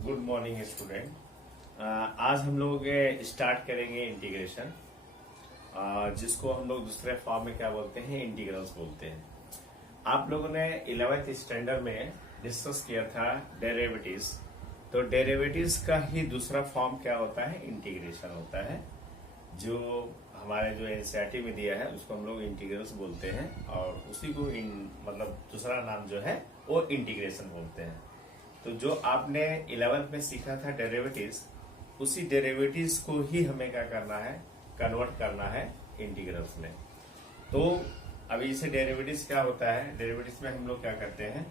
Good morning student. आज हम लोग स्टार्ट करेंगे इंटीग्रेशन, जिसको हम लोग दूसरे फॉर्म में क्या बोलते हैं, इंटीग्रल्स बोलते हैं। आप लोगों ने 11th स्टैंडर्ड में डिस्कस किया था डेरिवेटिव्स। तो डेरिवेटिव्स का ही दूसरा फॉर्म क्या होता है, इंटीग्रेशन होता है। जो हमारे जो एनसीईआरटी में दिया है उसको हम लोग इंटीग्रल्स बोलते हैं, और उसी को मतलब दूसरा नाम जो है वो इंटीग्रेशन बोलते हैं। तो जो आपने 11th में सीखा था डेरिवेटिव्स, उसी डेरिवेटिव्स को ही हमें क्या करना है, कन्वर्ट करना है इंटीग्रल्स में। तो अभी इसे डेरिवेटिव्स क्या होता है, डेरिवेटिव्स में हम लोग क्या करते हैं,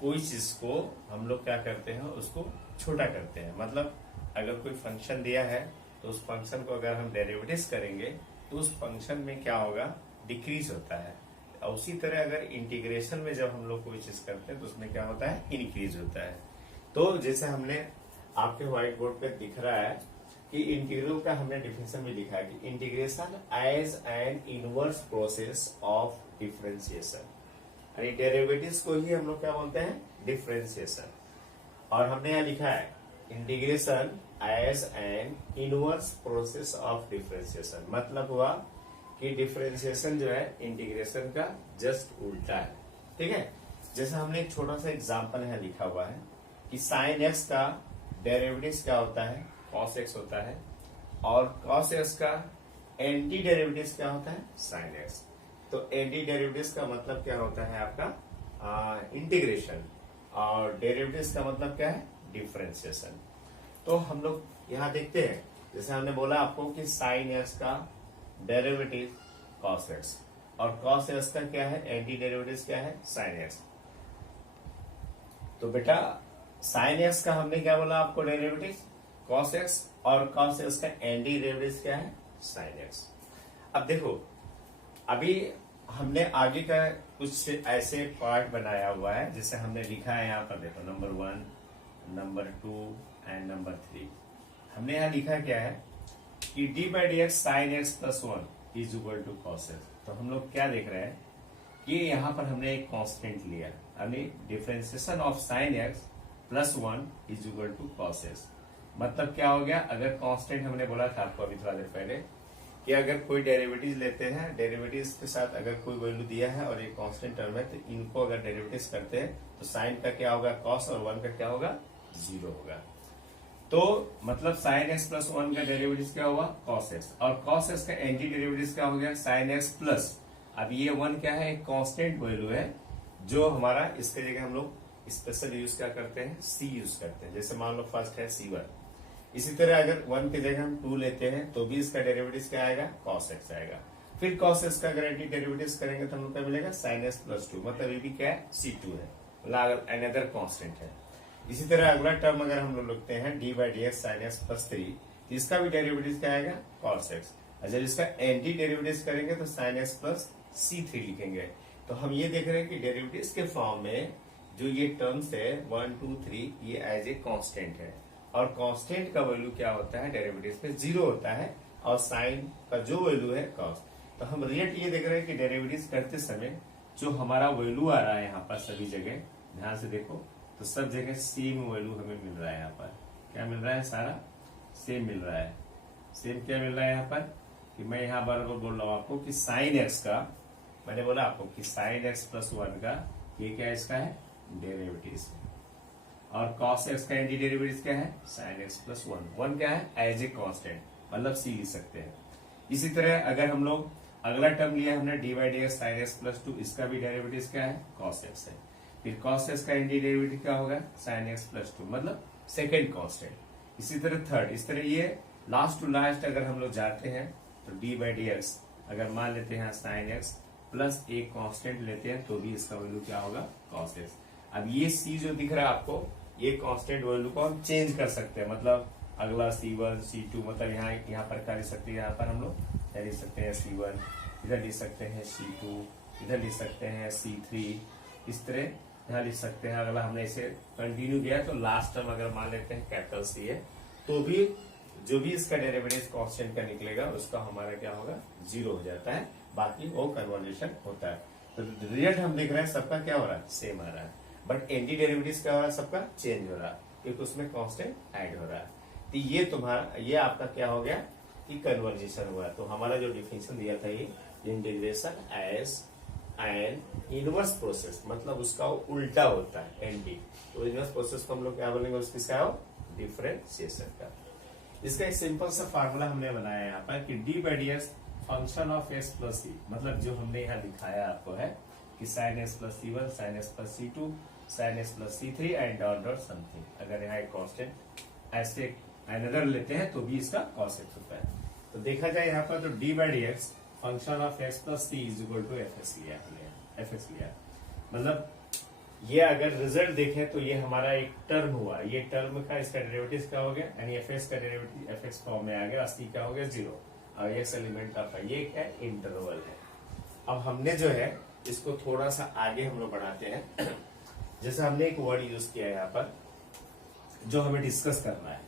कोई चीज को हम लोग क्या करते हैं, उसको छोटा करते हैं। मतलब अगर कोई फंक्शन दिया है तो उस फंक्शन को अगर हम डेरिवेटिव्स करेंगे तो उस फंक्शन में क्या होगा, डिक्रीज होता है। और उसी तरह अगर इंटीग्रेशन में जब हम लोग कोई चीज करते हैं तो उसमें क्या होता है, इंक्रीज होता है। तो जैसे हमने आपके व्हाइट बोर्ड पे दिख रहा है कि इंटीग्रल का हमने डिफिनेशन में लिखा है कि integration as an inverse process of differentiation, यानी डेरिवेटिव्स को ही हम लोग क्या बोलते हैं, डिफरेंशिएशन। और हमने यहाँ लिखा है integration as an inverse process of differentiation, मतलब हुआ कि डिफरेंशिएशन जो है इंटीग्रेशन का जस्ट उल्टा है। ठीक है, जैसे हमने एक छोटा सा एग्जांपल यहाँ लिखा हुआ है कि साइन एक्स का डेरिवेटिव्स क्या होता है, कॉस एक्स होता है, और कॉस एक्स का एंटी डेरिवेटिव्स क्या होता है, साइन एक्स। तो एंटी डेरिवेटिव्स का मतलब क्या होता है आपका इंटीग्रेशन, और डेरिवेटिव्स का मतलब क्या है, डिफरेंशिएशन। तो हम लोग यहाँ देखते हैं, जैसे हमने बोला आपको कि साइन एक्स का डेरिवेटिव कॉस एक्स, और कॉस एक्स का क्या है, एंटी डेरिवेटिव्स क्या है, साइन एक्स। तो बेटा साइन एक्स का हमने क्या बोला आपको, डेरिवेटिव कॉस एक्स, और कॉस एक्स का एंटी डेरिवेटिव क्या है, साइन एक्स। अब देखो, अभी हमने आगे का कुछ ऐसे पार्ट बनाया हुआ है, जैसे हमने लिखा है यहाँ पर, देखो नंबर 1, नंबर 2 एंड नंबर 3। हमने यहाँ लिखा क्या है कि D by D x sine x plus 1 is equal to cos x. तो हम लोग क्या देख रहे हैं कि यहाँ पर हमने एक कांस्टेंट लिया, यानी differentiation of sine x plus 1 is equal to cos x. मतलब क्या हो गया, अगर कांस्टेंट हमने बोला था आपको अभी थोड़ा देर पहले कि अगर कोई डेरिवेटिव लेते हैं, डेरिवेटिव के साथ अगर कोई वैल्यू दिया है और ये कांस्टेंट टर्म है, तो इनको अगर डेरिवेटिव करते हैं तो साइन का क्या होगा, कॉस, और 1 का क्या होगा, 0 होगा। तो मतलब साइन एक्स प्लस 1 का डेरिवेटिव क्या हुआ, कॉस एक्स, और कॉस एक्स का एंटी डेरिवेटिव क्या हो गया, साइन एक्स प्लस। अब ये 1 क्या है, एक कांस्टेंट वैल्यू है, जो हमारा इसके जगह हम लोग स्पेशल यूज क्या करते हैं, सी यूज करते हैं। जैसे मान लो फर्स्ट है C1, इसी तरह अगर 1 की जगह हम 2 लेते हैं तो भी इसका डेरिवेटिव क्या आएगा, कॉस एक्स आएगा। फिर कॉस एक्स का अगर एंटी डेरिवेटिव करेंगे तो हम लोग क्या मिलेगा, साइन एक्स प्लस 2, मतलब ये भी क्या है, C2 है, मतलब अनदर कांस्टेंट है। इसी तरह अगला टर्म अगर हम लोग लिखते हैं D by D x sine x plus 3, तो इसका भी डेरिवेटिव क्या आएगा, कॉस एक्स। और जब इसका एंटी डेरिवेटिव करेंगे तो साइन एक्स प्लस C3 लिखेंगे। तो हम ये देख रहे हैं कि डेरिवेटिव्स के फॉर्म में जो ये टर्म्स है 1, 2, 3, ये एज ए कांस्टेंट है, और कांस्टेंट का वैल्यू क्या होता है, डेरिवेटिव में 0 होता है, और साइन का जो वैल्यू है कॉस। तो हम रिजल्ट ये देख रहे हैं कि डेरिवेटिव करते समय जो हमारा वैल्यू आ रहा है यहाँ पर सभी जगह, ध्यान से देखो, तो सब जगह सेम वैल्यू हमें मिल रहा है। यहाँ पर क्या मिल रहा है, सारा सेम मिल रहा है। सेम क्या मिल रहा है यहाँ पर, कि मैं यहाँ बराबर बोल रहा हूँ आपको कि साइन एक्स का, मैंने बोला आपको कि साइन एक्स प्लस 1 का ये क्या है, इसका है डेरिवेटिव, और कॉस एक्स का एंटी डेरिवेटिव क्या है, साइन एक्स प्लस 1 क्या है, एज ए कांस्टेंट, मतलब सी लिख सकते हैं। इसी तरह अगर हम लोग अगला टर्म लिया हमने D by D x sine x plus 2, इसका भी डेरिवेटिव क्या है, कॉस एक्स है। फिर कॉस एक्स का एंटी डेरिवेटिव क्या होगा, साइन एक्स प्लस 2, मतलब सेकेंड कांस्टेंट। इसी तरह थर्ड, इस तरह ये लास्ट टू लास्ट अगर हम लोग जाते हैं तो डी बाई डी एक्स अगर मान लेते हैं साइन एक्स प्लस एक कांस्टेंट लेते हैं तो भी इसका वैल्यू क्या होगा, कॉस एक्स। अब ये सी जो दिख रहा है आपको, ये कांस्टेंट वैल्यू को हम चेंज कर सकते हैं, मतलब अगला C1, C2, मतलब यहाँ पर क्या लिख सकते हैं, यहाँ पर हम लोग क्या लिख सकते हैं, C1, इधर लिख सकते हैं C2, इधर लिख सकते हैं C3, इस तरह यहाँ लिख सकते हैं। अगला हमने इसे कंटिन्यू किया तो लास्ट टर्म अगर मान लेते हैं कैपिटल C है, तो भी जो भी इसका डेरिवेटिव कांस्टेंट का निकलेगा उसका हमारा क्या होगा, 0 हो जाता है, बाकी वो कन्वर्जेशन होता है। तो रिजल्ट हम देख रहे हैं सबका क्या हो रहा है, सेम आ रहा है, बट एंटी डेरिवेटिव क्या हो रहा है, सबका चेंज हो रहा है। क्योंकि उसमें कांस्टेंट ऐड हो रहा है। तो ये आपका क्या हो गया कि कन्वर्जेशन हुआ। तो हमारा जो डिफिनेशन दिया था ये integration as an inverse process, मतलब उसका उल्टा होता है एनडी। तो इनवर्स प्रोसेस को हम लोग क्या बोलेंगे, उसकी डिफरेंशिएशन का। इसका एक सिंपल सा फार्मूला हमने बनाया यहाँ पर कि D by D x function of x plus C, मतलब जो हमने यहाँ दिखाया आपको है कि sine x plus C one, sine x plus C two, sine x plus C three and dot dot something. अगर यहाँ एक कांस्टेंट ऐसे अनदर लेते हैं तो भी इसका कॉस एक्स होता है। तो देखा जाए यहाँ पर तो d by D x function of x plus c is equal to f x लिया। मतलब ये अगर रिजल्ट देखें तो ये हमारा एक टर्म हुआ, ये टर्म का इसका डेरिवेटिव क्या हो गया, यानी एफ एक्स का डेरिवेटिव एफ एक्स फॉर्म में आ गया, सी क्या हो गया 0, और एक्स एलिमेंट आपका ये क्या इंटरवल है। अब हमने जो है इसको थोड़ा सा आगे हम लोग बढ़ाते हैं। जैसे हमने एक वर्ड यूज किया है यहाँ पर जो हमें डिस्कस करना है,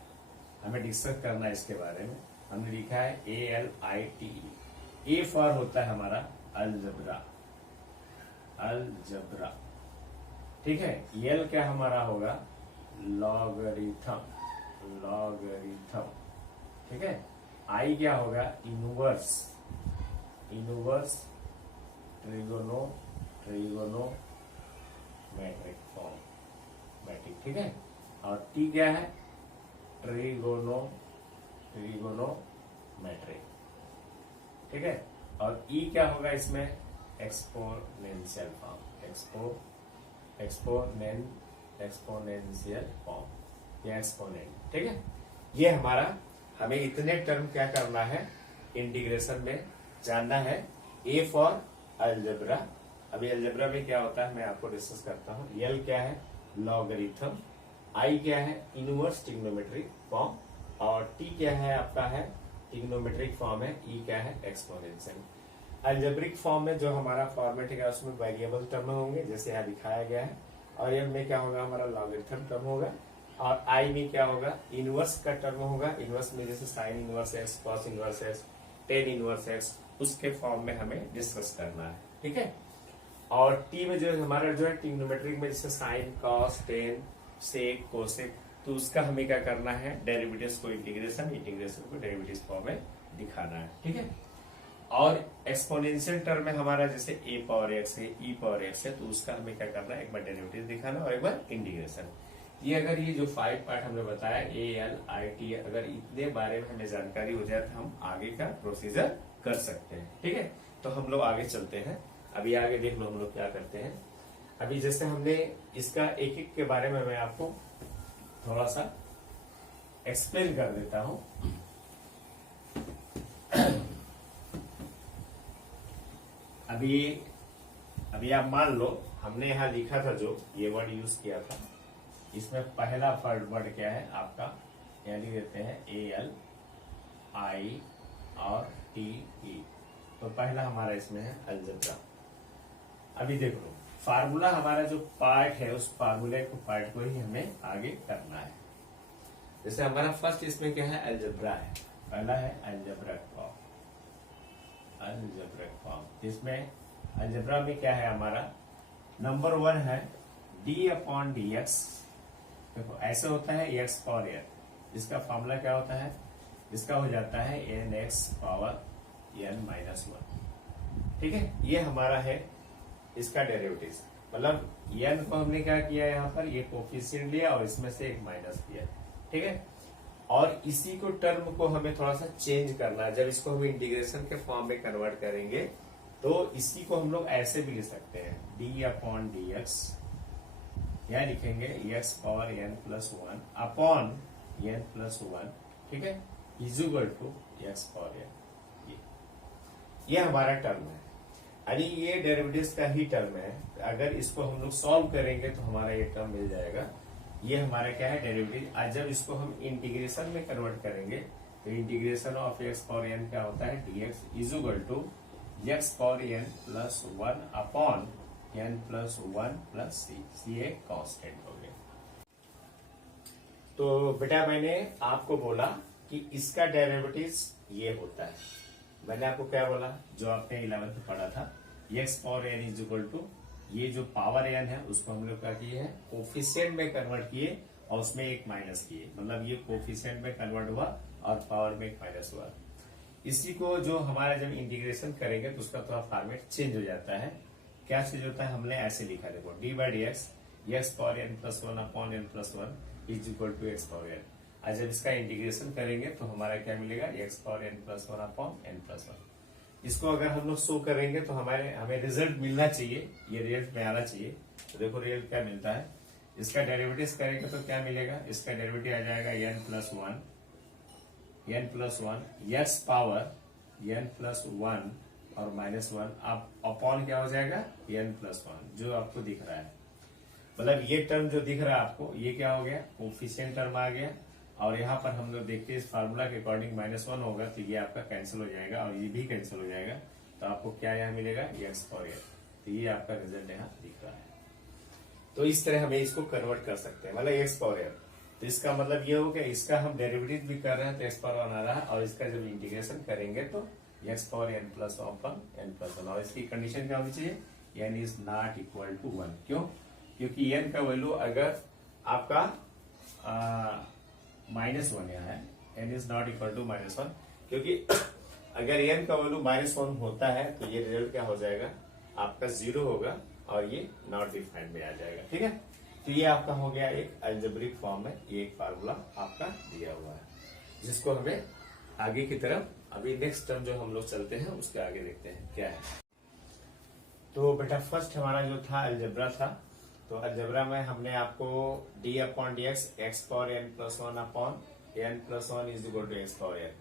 इसके बारे में हमने लिखा है ALITE। ए फॉर होता है हमारा अलजबरा, ठीक है। एल क्या हमारा होगा लॉगरिथम, ठीक है। आई क्या होगा इनवर्स ट्रिगोनोमेट्रिक फॉर्म, ठीक है। और टी क्या है ट्रिगोनोमेट्रिक, ठीक है। और ई क्या होगा इसमें एक्सपोनेंशियल फॉर्म, एक्सपोनेंशियल फॉर्म या एक्सपोनेंट, ठीक है। ये हमें इतने टर्म क्या करना है इंटीग्रेशन में जानना है। ए फॉर अलजेब्रा, अभी अलजेब्रा में क्या होता है मैं आपको डिस्कस करता हूँ। एल क्या है लॉगरिथम, आई क्या है इनवर्स ट्रिग्नोमेट्रिक फॉर्म, और टी क्या है आपका है ट्रिग्नोमेट्रिक फॉर्म है, ई क्या है एक्सपोनेंशियल। अलजेब्रिक फॉर्म में जो हमारा फॉर्मेट है उसमें वेरिएबल टर्म होंगे जैसे यहाँ दिखाया गया है, और एल में क्या होगा हमारा लॉगरिथम टर्म होगा, और आई में क्या होगा इनवर्स का टर्म होगा। इनवर्स में जैसे sine inverse x, cos inverse x, tan inverse x, उसके फॉर्म में हमें डिस्कस करना है, ठीक है। और टी में जो हमारा जो है ट्रिग्नोमेट्रिक में जैसे साइन, कॉस, टेन, सेक, कोसेक, तो उसका हमें क्या करना है डेरिवेटिव्स को इंटीग्रेशन को डेरिवेटिव्स फॉर्म में दिखाना है, ठीक है। और एक्सपोनेंशियल टर्म में हमारा जैसे ए पावर एक्स है, ई पावर एक्स है, तो उसका हमें क्या करना है एक बार डेरिवेटिव दिखाना और एक बार इंटीग्रेशन। ये अगर ये जो 5 पार्ट हमने बताया ALIT, अगर इतने बारे में हमें जानकारी हो जाए तो हम आगे का प्रोसीजर कर सकते हैं, ठीक है। तो हम लोग आगे चलते हैं। अभी आगे देख लो हम लोग क्या करते हैं। अभी जैसे हमने इसका एक एक के बारे में मैं आपको थोड़ा सा एक्सप्लेन कर देता हूं। अभी आप मान लो हमने यहां लिखा था जो ये वर्ड यूज किया था, इसमें पहला वर्ड क्या है आपका, यानी देते हैं ALITE, तो पहला हमारा इसमें है अलजेब्रा। अभी देखो फार्मूला हमारा जो पार्ट है उस फार्मूले को पार्ट को ही हमें आगे करना है। जैसे हमारा फर्स्ट इसमें क्या है अलजेब्रा है, पहला है अलजेब्रिक फॉर्म। इसमें अलजेब्रा में क्या है हमारा नंबर 1 है d/dx। देखो ऐसे होता है x पावर n, इसका फॉर्मूला क्या होता है, इसका हो जाता है nx पावर n माइनस 1, ठीक है। ये हमारा है इसका डेरिवेटिव, मतलब n को हमने क्या किया यहाँ पर ये कोफिशिएंट लिया और इसमें से एक माइनस किया, ठीक है। और इसी को टर्म को हमें थोड़ा सा चेंज करना है। जब इसको हम इंटीग्रेशन के फॉर्म में कन्वर्ट करेंगे तो इसी को हम लोग ऐसे भी लिख सकते हैं d/dx, यहाँ लिखेंगे x power n plus 1 upon n plus 1, ठीक है, is equal to x power n। ये हमारा टर्म है, यानी ये डेरिवेटिव्स का ही टर्म है। अगर इसको हम लोग सॉल्व करेंगे तो हमारा ये टर्म मिल जाएगा। ये हमारा क्या है डेरिवेटिव। आज जब इसको हम इंटीग्रेशन में कन्वर्ट करेंगे तो integration of x power n क्या होता है dx is equal to x power n plus 1 upon n plus 1 plus c एक कांस्टेंट हो गया। तो बेटा मैंने आपको बोला कि इसका डेरिवेटिव ये होता है। मैंने आपको क्या बोला जो आपने 11th में पढ़ा था, x power n is equal to ये जो पावर n है उसको हम लोग क्या किए हैं कोफिशिएंट में कन्वर्ट किए और उसमें एक माइनस किए, मतलब ये कोफिशिएंट में कन्वर्ट हुआ और पावर में एक माइनस हुआ। इसी को जो हमारा जब इंटीग्रेशन करेंगे तो उसका थोड़ा फॉर्मेट चेंज हो जाता है। क्या चेंज होता है, हमने ऐसे लिखा, देखो d by D x x power N plus one upon N plus one is equal to x power n. और जब इसका इंटीग्रेशन करेंगे तो हमारा क्या मिलेगा, x power N plus one upon N plus one. इसको अगर हम लोग शो करेंगे तो हमें रिजल्ट मिलना चाहिए, ये रिजल्ट में आना चाहिए। तो देखो रिजल्ट क्या मिलता है, इसका डेरिवेटिव करेंगे तो क्या मिलेगा, इसका डेरिवेटिव आ जाएगा n plus one x power N plus one और माइनस वन, आप अपॉन क्या हो जाएगा एन प्लस वन, जो आपको दिख रहा है। मतलब ये टर्म जो दिख रहा है आपको, ये क्या हो गया, कोफिशिएंट टर्म आ गया। और यहाँ पर हम लोग देखते हैं इस फार्मूला के अकॉर्डिंग माइनस वन होगा तो ये आपका कैंसिल हो जाएगा और ये भी कैंसिल हो जाएगा। तो आपको क्या यहाँ मिलेगा, एक्स पावर एन। तो ये आपका रिजल्ट यहाँ दिख रहा है। तो इस तरह हमें इसको कन्वर्ट कर सकते हैं, मतलब एक्स पावर एन। तो इसका मतलब ये हो गया, इसका हम डेरिवेटिव भी कर रहे हैं तो एक्स पावर वन आ रहा है, और इसका जब इंटीग्रेशन करेंगे तो x power N plus one n plus one. और इसकी कंडीशन क्या होनी चाहिए, n is not equal to one. क्यों, क्योंकि एन का वैल्यू अगर आपका माइनस वन यहाँ है, n is not equal to minus one, क्योंकि अगर एन का वैल्यू माइनस वन होता है तो ये रिजल्ट क्या हो जाएगा, आपका जीरो होगा और ये नॉट डिफाइंड में आ जाएगा। ठीक है, तो ये आपका हो गया एक अलजेब्रिक फॉर्म में, ये एक फार्मूला आपका दिया हुआ है, जिसको हमें आगे की तरफ, अभी नेक्स्ट टर्म जो हम लोग चलते हैं उसके आगे देखते हैं क्या है। तो बेटा फर्स्ट हमारा जो था अलजेब्रा था, तो अलजेब्रा में हमने आपको d upon D x power N plus one upon N plus one is equal to x power n,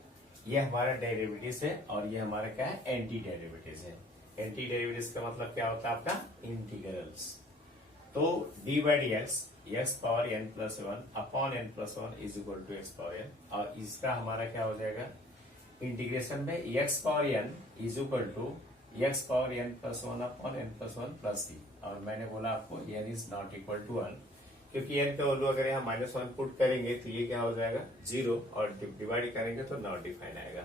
ये हमारा डेरिवेटिव है। और ये हमारा क्या है, एंटी डेरिवेटिव है। एंटी डेरिवेटिव का मतलब क्या होता है आपका, इंटीग्रल्स। तो d by D x power N plus one upon N plus one is equal to x power n, और इसका हमारा क्या हो जाएगा, इंटीग्रेशन में x power N is equal to x power N plus one upon N plus one plus C. और मैंने बोला आपको N is not equal to one, क्योंकि एन का वैल्यू अगर यहाँ माइनस वन पुट करेंगे तो ये क्या हो जाएगा, जीरो, और डिवाइड करेंगे तो नॉट डिफाइन आएगा।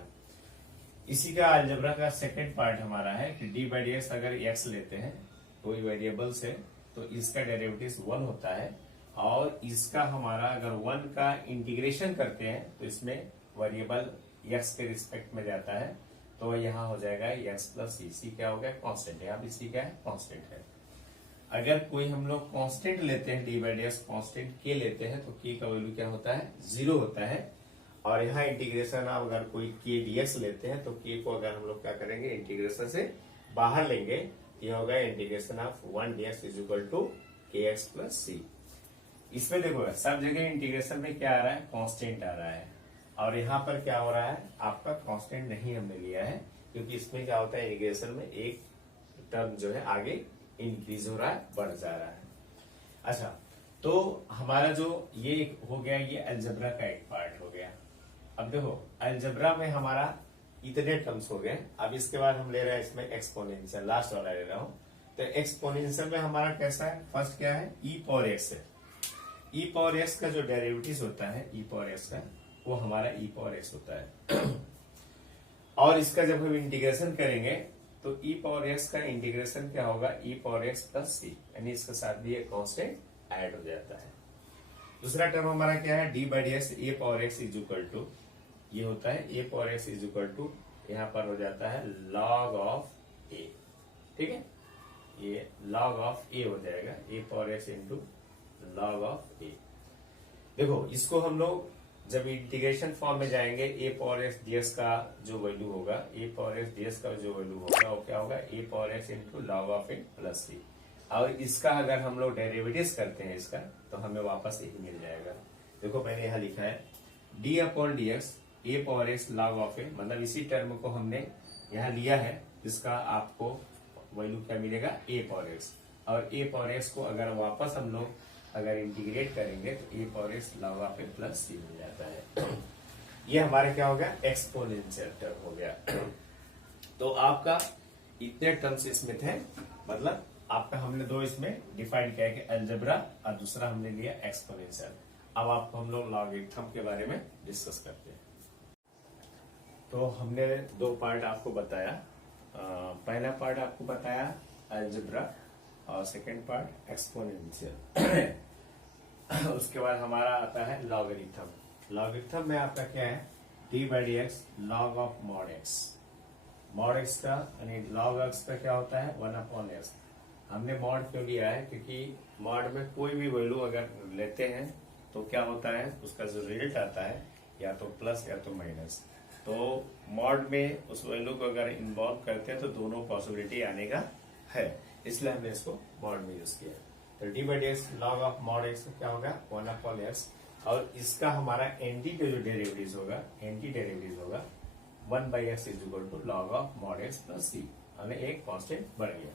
इसी का अलजेब्रा का सेकंड पार्ट हमारा है कि डी बाई डी एक्स अगर एक्स लेते हैं कोई वेरिएबल से तो इसका डेरिवेटिव वन होता है, और इसका हमारा अगर वन का इंटीग्रेशन करते हैं तो इसमें वेरिएबल एक्स के रिस्पेक्ट में जाता है, तो यहाँ हो जाएगा एक्स प्लस सी। सी क्या हो गया, कॉन्स्टेंट है, यहाँ भी सी क्या है, कॉन्स्टेंट है। अगर कोई हम लोग कांस्टेंट लेते हैं, D by D x constant के लेते हैं तो के का वैल्यू क्या होता है, जीरो होता है। और यहाँ इंटीग्रेशन आप अगर कोई के डी एक्स लेते हैं तो के को अगर हम लोग क्या करेंगे, इंटीग्रेशन से बाहर लेंगे, ये होगा integration of one d x is equal to k x plus c. इसमें देखो सब जगह इंटीग्रेशन में क्या आ रहा है, कांस्टेंट आ रहा है, और यहाँ पर क्या हो रहा है, आपका कांस्टेंट नहीं हमने लिया है, क्योंकि इसमें क्या होता है, इंटीग्रेशन में एक टर्म जो है आगे इंक्रीज हो रहा है, बढ़ जा रहा है। अच्छा, तो हमारा जो ये हो गया, ये अलजेब्रा का एक पार्ट हो गया। अब देखो अलजेब्रा में हमारा इतने टर्म्स हो गए, अब इसके बाद हम ले रहे हैं इसमें एक्सपोनेंशियल, लास्ट वाला ले रहा हूं। तो एक्सपोनेंशियल में हमारा कैसा है, फर्स्ट क्या है, ई पावर एक्स है। ई पावर एक्स का जो डेरिवेटिव होता है, ई पावर एक्स का, वो हमारा ई पावर एक्स होता है। और इसका जब हम इंटीग्रेशन करेंगे तो ई पावर एक्स का इंटीग्रेशन क्या होगा, ई पावर एक्स प्लस सी, यानी इसके साथ भी एक कांस्टेंट ऐड हो जाता है। दूसरा टर्म हमारा क्या है, D by D X A power X is equal to, ये होता है A power X is equal to, यहाँ पर हो जाता है लॉग ऑफ ए। ठीक है, ये लॉग ऑफ ए हो जाएगा, A power X into log of A. देखो इसको हम लोग जब इंटीग्रेशन फॉर्म में जाएंगे, ए पावर एक्स डीएक्स का जो वैल्यू होगा, ए पावर एक्स डीएक्स का जो वैल्यू होगा वो क्या होगा, A power X into log of A plus C. और इसका अगर हम लोग डेरिवेटिव करते हैं इसका, तो हमें वापस यही मिल जाएगा। देखो मैंने यहाँ लिखा है D upon D X A power X log of A, मतलब इसी टर्म को हमने यहाँ लिया है, इसका आपको वैल्यू क्या मिलेगा, ए पावर एक्स। और ए पावर एक्स को अगर वापस हम लोग अगर इंटीग्रेट करेंगे तो A power X log of A plus C मिल जाता है। ये हमारे क्या हो गया, एक्सपोनेंशियल टर्म हो गया। तो आपका इतने टर्म्स इसमें थे, मतलब आपका हमने दो इसमें डिफाइन किया कि अलजेब्रा, और दूसरा हमने लिया एक्सपोनेंशियल। अब आपको हम लोग लॉगरिथम के बारे में डिस्कस करते हैं। तो हमने दो पार्ट आपको बताया, पहला पार्ट आपको बताया अलजेब्रा और सेकेंड पार्ट एक्सपोनेंशियल। उसके बाद हमारा आता है लॉगरिथम। लॉगरिथम में आपका क्या है, D by D x log of mod x. Mod x का यानी लॉग एक्स का क्या होता है, 1/x। हमने मॉड क्यों लिया है, क्योंकि मॉड में कोई भी वैल्यू अगर लेते हैं तो क्या होता है, उसका जो रिजल्ट आता है या तो प्लस या तो माइनस। तो मॉड में उस वैल्यू को अगर इन्वॉल्व करते हैं तो दोनों पॉसिबिलिटी आने का है, इसलिए हमने इसको मॉड में यूज किया। तो d by D x log of mod x क्या होगा, 1/x। और इसका हमारा एंटी का जो डेरिवेटिव होगा, एंटी डेरिवेटिव होगा 1/x is equal to log of mod X plus C, हमें एक कांस्टेंट बढ़ गया।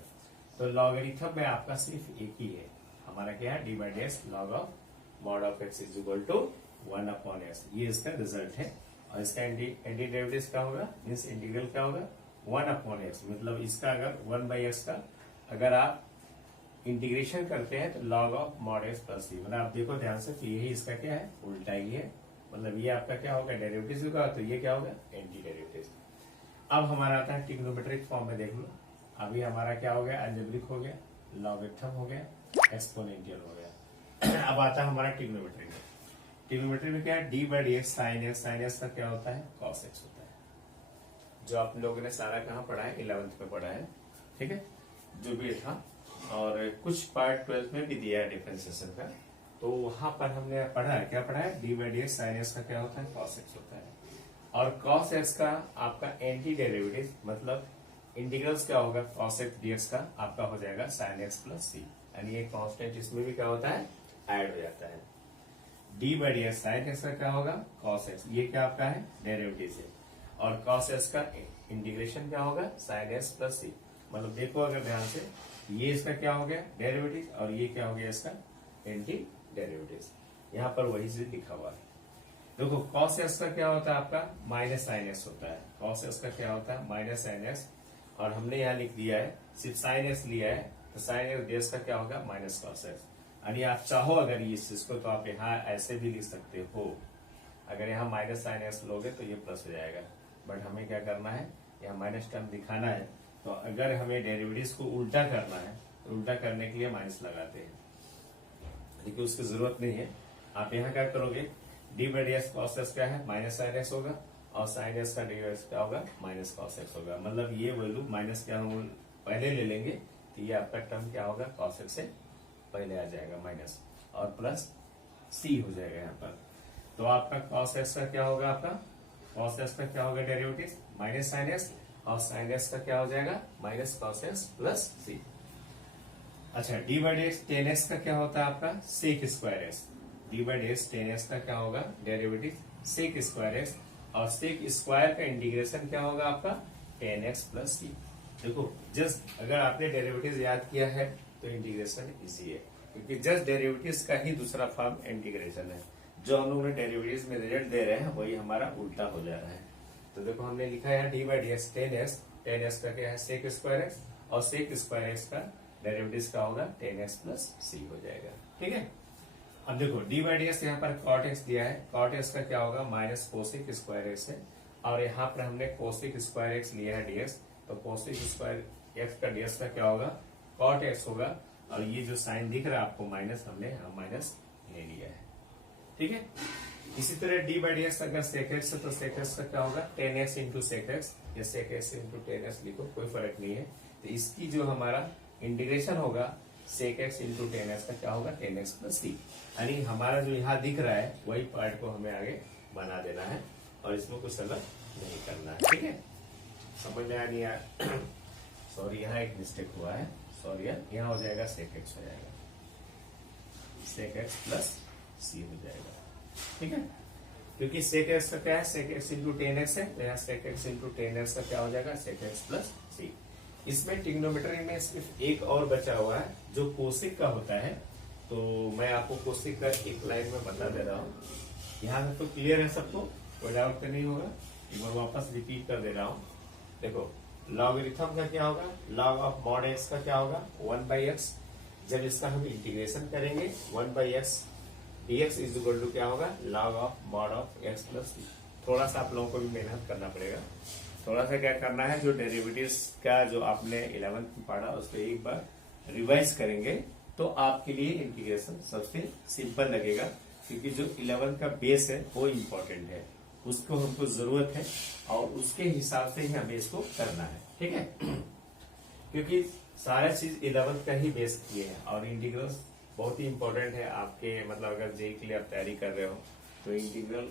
तो लॉगरिथम में आपका सिर्फ एक ही है, हमारा क्या है, D by D x log of mod of x is equal to 1/x। ये इसका रिजल्ट है। और इसका एंटी डेरिवेटिव क्या होगा, मीन्स इंटीग्रल क्या होगा, 1/x। मतलब इसका अगर 1/x का अगर आप इंटीग्रेशन करते हैं तो log of mod X plus C, मतलब आप देखो ध्यान से, तो यही इसका क्या है, उल्टा ही है। मतलब ये आपका क्या होगा, डेरिवेटिव होगा, तो ये क्या होगा, एंटी डेरिवेटिव। अब हमारा आता है ट्रिग्नोमेट्रिक फॉर्म में, देख लो। अभी हमारा क्या हो गया, अलजेब्रिक हो गया, लॉगरिथम हो गया, एक्सपोनेंशियल हो गया। अब आता है हमारा ट्रिग्नोमेट्री में। ट्रिग्नोमेट्री में क्या है, D by D x sine x. Sine x का क्या होता है, कॉस एक्स होता है। जो आप लोगों ने सारा कहाँ पढ़ा है, 11th में पढ़ा है, ठीक है, जो भी था। और कुछ पार्ट 12th में भी दिया है डिफरेंशिएशन का, तो वहां पर हमने पढ़ा है, क्या पढ़ा है, D by D x sine x का क्या होता है, कॉस एक्स होता है। और कॉस एक्स का आपका एंटी डेरिवेटिव मतलब इंटीग्रल्स क्या होगा, कॉस एक्स डीएक्स का आपका हो जाएगा साइन एक्स प्लस सी, यानी ये कांस्टेंट इसमें भी क्या होता है, ऐड हो जाता है। D by D x sine x का क्या होगा, कॉस एक्स, ये क्या आपका है, डेरिवेटिव है। और कॉस एक्स का इंटीग्रेशन क्या होगा, साइन एक्स प्लस सी। मतलब देखो अगर ध्यान से, ये इसका क्या हो गया, डेरिवेटिव, और ये क्या हो गया इसका एंटी डेरिवेटिव। यहाँ पर वही चीज लिखा हुआ है। देखो कॉस एक्स का क्या होता है आपका, माइनस साइन एक्स होता है। कॉस एक्स का क्या होता है, माइनस साइन एक्स। और हमने यहाँ लिख दिया है, सिर्फ साइन एक्स लिया है, तो साइन एक्स बेस का क्या होगा, माइनस कॉस एक्स। यानी आप चाहो अगर ये चीज को, तो आप यहाँ ऐसे भी लिख सकते हो। अगर यहाँ माइनस साइन एक्स लोगे तो ये प्लस हो जाएगा, बट हमें क्या करना है, यहाँ माइनस टर्म दिखाना है। तो अगर हमें डेरिवेटिव्स को उल्टा करना है, तो उल्टा करने के लिए माइनस लगाते हैं, लेकिन उसकी जरूरत नहीं है। आप यहाँ क्या करोगे, D by D x cos x क्या है, माइनस साइन एक्स होगा, और साइन एक्स का डी एक्स क्या होगा, माइनस कॉस एक्स होगा। मतलब ये वैल्यू माइनस क्या हम पहले ले लेंगे, तो ये आपका टर्म क्या होगा, कॉस एक्स से पहले आ जाएगा माइनस, और प्लस सी हो जाएगा यहाँ पर। तो आपका कॉस एक्स का क्या होगा, आपका कॉस एक्स का क्या होगा डेरिवेटिव, माइनस साइन एक्स, और साइन एक्स का क्या हो जाएगा, minus cos x plus c. अच्छा, d by D x tan x का क्या होता है आपका, sec square x. D by D x tan x का क्या होगा, डेरिवेटिव सेक स्क्वायर एक्स, और सेक स्क्वायर का इंटीग्रेशन क्या होगा आपका, टेन एक्स प्लस सी। देखो जस्ट अगर आपने डेरिवेटिव याद किया है तो इंटीग्रेशन इजी है, क्योंकि जस्ट डेरिवेटिव्स का ही दूसरा फॉर्म इंटीग्रेशन है। जो हम लोग डेरिवेटिव्स में रिजल्ट दे रहे हैं वही हमारा उल्टा हो जा रहा है। तो देखो हमने लिखा है D by D x tan x का क्या है, सेक स्क्वायर एक्स, और सेक स्क्वायर एक्स का डेरिवेटिव का होगा टेन एक्स प्लस सी हो जाएगा, ठीक है। अब देखो डी बाई डी एक्स यहाँ पर कॉट एक्स दिया है, कॉट एक्स का क्या होगा, माइनस कोसेक स्क्वायर एक्स है, और यहाँ पर हमने कोसेक स्क्वायर एक्स लिया है डीएक्स, तो कोसेक स्क्वायर एक्स का डीएक्स का क्या होगा, कॉट एक्स होगा। और ये जो साइन दिख रहा है आपको माइनस, हमने यहाँ माइनस ले लिया है, ठीक है। इसी तरह डी बाई डी एक्स अगर सेक एक्स है तो सेक एक्स का क्या होगा, tan X into sec X, या sec x into tan X लिखो, कोई फर्क नहीं है। तो इसकी जो हमारा इंटीग्रेशन होगा sec x into tan x का क्या होगा, टेन एक्स प्लस सी। यानी हमारा जो यहाँ दिख रहा है वही पार्ट को हमें आगे बना देना है, और इसमें कुछ अलग नहीं करना है, ठीक है। समझ में आ नहीं आया, सॉरी यहाँ एक मिस्टेक हुआ है, सॉरी यहाँ हो जाएगा सेक एक्स हो जाएगा, सेक एक्स प्लस सी हो जाएगा, ठीक है। क्योंकि सेक एक्स का क्या है, sec x into tan x है, तो यहाँ sec x into tan x का क्या हो जाएगा, सेक एक्स प्लस सी। इसमें ट्रिग्नोमेट्री में सिर्फ एक और बचा हुआ है जो कोसिक का होता है, तो मैं आपको कोसिक का एक लाइन में बता दे रहा हूँ। यहाँ तक तो क्लियर है सबको, कोई डाउट तो नहीं होगा। एक बार वापस रिपीट कर दे रहा हूँ। देखो लॉगरिथम का क्या होगा, लॉग ऑफ मॉड एक्स का क्या होगा, 1/x। जब इसका हम इंटीग्रेशन करेंगे 1/x dx is equal to क्या होगा, log of mod of x plus C. थोड़ा सा आप लोगों को भी मेहनत करना पड़ेगा, थोड़ा सा क्या करना है, जो डेरिवेटिव्स का जो आपने 11th में पढ़ा उसको एक बार रिवाइज करेंगे, तो आपके लिए इंटीग्रेशन सबसे सिंपल लगेगा, क्योंकि जो 11 का बेस है वो इम्पोर्टेंट है, उसको हमको जरूरत है और उसके हिसाब से ही हमें इसको करना है। ठीक है, क्योंकि सारा चीज 11 का ही बेस किए हैं और इंटीग्रल बहुत ही इंपॉर्टेंट है आपके, मतलब अगर जेई के लिए आप तैयारी कर रहे हो तो इंटीग्रल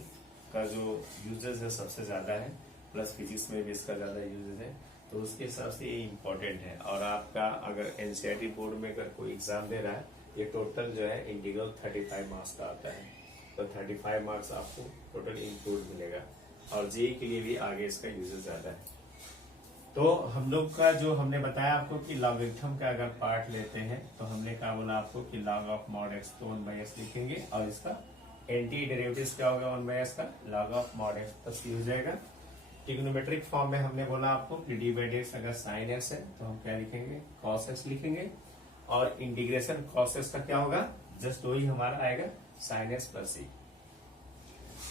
का जो यूजेस है सबसे ज्यादा है, प्लस फिजिक्स में भी इसका ज्यादा यूजेस है, तो उसके हिसाब से ये इम्पोर्टेंट है। और आपका अगर एनसीईआरटी बोर्ड में अगर कोई एग्जाम दे रहा है, ये टोटल जो है इंटीग्रल 35 मार्क्स का आता है, तो 35 मार्क्स आपको टोटल इंक्लूड मिलेगा और जेई के लिए भी आगे इसका यूजेस ज्यादा है। तो हम लोग का जो हमने बताया आपको कि लॉगरिथम का अगर पार्ट लेते हैं तो हमने कहा बोला आपको कि log ऑफ मॉड एक्स तो 1/s लिखेंगे और इसका एंटी डेरिवेटिव क्या होगा 1/s का log ऑफ मॉड एक्स तो सी हो जाएगा। ट्रिग्नोमेट्रिक फॉर्म में हमने बोला आपको कि d/dx अगर साइन एक्स है तो हम क्या लिखेंगे cos x लिखेंगे, और इंटीग्रेशन cos x का क्या होगा जस्ट वही हमारा आएगा sin x प्लस सी।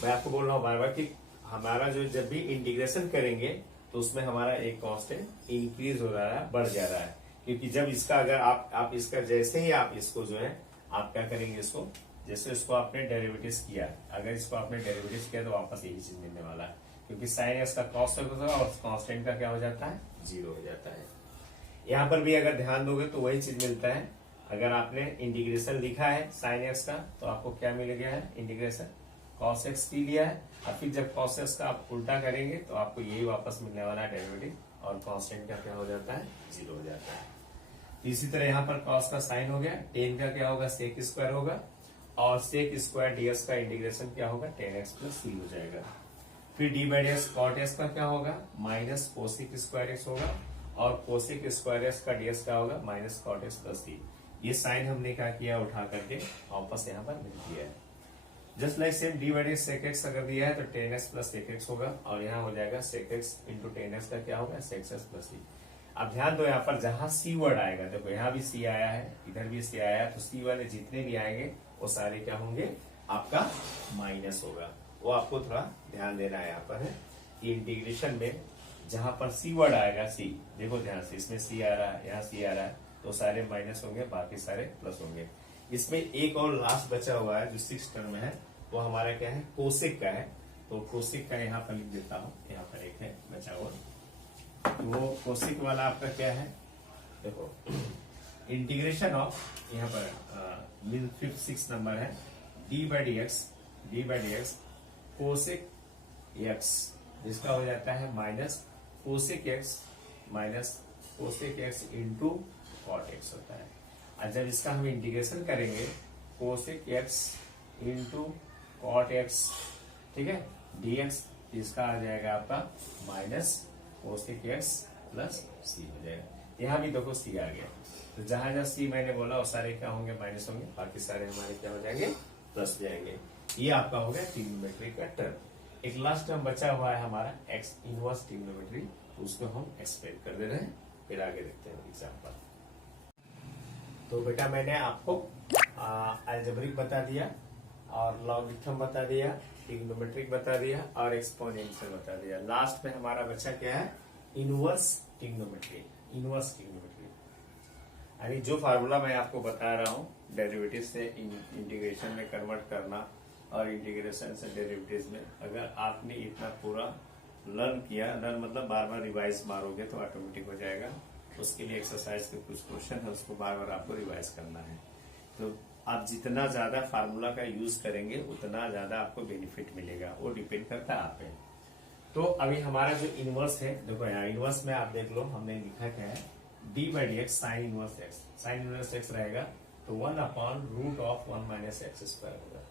मैं आपको बोल रहा हूँ बार बार कि हमारा जो जब भी इंटीग्रेशन करेंगे तो उसमें हमारा एक कांस्टेंट इंक्रीज हो रहा है, बढ़ जा रहा है, क्योंकि जब इसका अगर आप इसका जैसे ही आप इसको जो है आप क्या करेंगे, इसको जैसे इसको आपने डेरिवेटिव किया, अगर इसको आपने डेरिवेटिव किया तो वापस यही चीज मिलने वाला है, क्योंकि साइन एक्स का कॉस्ट होगा और कांस्टेंट का क्या हो जाता है 0 हो जाता है। यहाँ पर भी अगर ध्यान दोगे तो वही चीज मिलता है। अगर आपने इंटीग्रेशन लिखा है साइन एक्स का तो आपको क्या मिल गया है इंटीग्रेशन cos x की लिया है, और फिर जब cos x का आप उल्टा करेंगे तो आपको यही वापस मिलने वाला है डेरिवेटिव, और कांस्टेंट का क्या हो जाता है 0 हो जाता है। इसी तरह यहाँ पर cos का साइन हो गया, tan का क्या होगा sec स्क्वायर होगा, और sec स्क्वायर ds का इंटीग्रेशन क्या होगा tan x प्लस c हो जाएगा। फिर d/dx cot x का क्या होगा माइनस कोसिक स्क्वायर x होगा, और कोसिक स्क्वायर x का ds का होगा minus cot x plus c। ये साइन हमने क्या किया उठा करके वापस यहाँ पर मिल दिया है। Just like same d/dx sec x अगर दिया है तो tan x plus sec x होगा, और यहाँ हो जाएगा sec x into tan x का क्या होगा sec x प्लस c। अब ध्यान दो यहाँ पर जहां c वर्ड आएगा, देखो यहाँ भी c आया है, इधर भी c आया है, तो c वाले जितने भी आएंगे वो सारे क्या होंगे आपका माइनस होगा। वो आपको थोड़ा ध्यान देना है यहाँ पर है कि इंटीग्रेशन में जहां पर c वर्ड आएगा, c देखो ध्यान से, इसमें c आ रहा है, यहाँ c आ रहा है, तो सारे माइनस होंगे, बाकी सारे प्लस होंगे। इसमें एक और लास्ट बचा हुआ है जो 6 टर्म है, वो हमारा क्या है कोसिक का है, तो कोसिक का यहाँ पर लिख देता हूँ, यहाँ पर एक है बचा हुआ, तो वो कोसिक वाला आपका क्या है देखो इंटीग्रेशन ऑफ यहाँ पर 6 नंबर है d/dx कोसिक x, जिसका हो जाता है minus cosec x into cot x होता है। और जब इसका हम इंटीग्रेशन करेंगे cosec x into cot x, ठीक है dx, इसका आ जाएगा आपका minus cosec x plus c हो जाएगा। यहाँ भी देखो c आ गया, तो जहां जहां c मैंने बोला वो सारे क्या होंगे माइनस होंगे, बाकी सारे हमारे क्या हो जाएंगे प्लस जाएंगे। ये आपका हो गया ट्रिग्नोमेट्री का टर्म। एक लास्ट टर्म बचा हुआ है हमारा एक्स इनवर्स ट्रिग्नोमेट्री, उसको हम एक्सप्लेन कर दे रहे हैं, फिर आगे देखते हैं एग्जाम्पल। तो बेटा मैंने आपको अलजेब्रिक बता दिया और लॉगरिथम बता दिया, ट्रिग्नोमेट्रिक बता दिया और एक्सपोनेंशियल बता दिया। लास्ट में हमारा बच्चा क्या है इनवर्स ट्रिग्नोमेट्री। इनवर्स ट्रिग्नोमेट्री यानी जो फार्मूला मैं आपको बता रहा हूँ डेरिवेटिव से इंटीग्रेशन में कन्वर्ट करना और इंटीग्रेशन से डेरिवेटिव में, अगर आपने इतना पूरा लर्न किया, लर्न मतलब बार बार रिवाइज मारोगे तो ऑटोमेटिक हो जाएगा। उसके लिए एक्सरसाइज के कुछ क्वेश्चन है, उसको बार बार आपको रिवाइज करना है। तो आप जितना ज्यादा फार्मूला का यूज करेंगे उतना ज्यादा आपको बेनिफिट मिलेगा, वो डिपेंड करता है आप पे। तो अभी हमारा जो इनवर्स है देखो यहाँ इनवर्स में आप देख लो हमने लिखा क्या है d/dx sign inverse x। Sign inverse x रहेगा तो 1/√1 माइनस एक्स स्क्वायर होगा,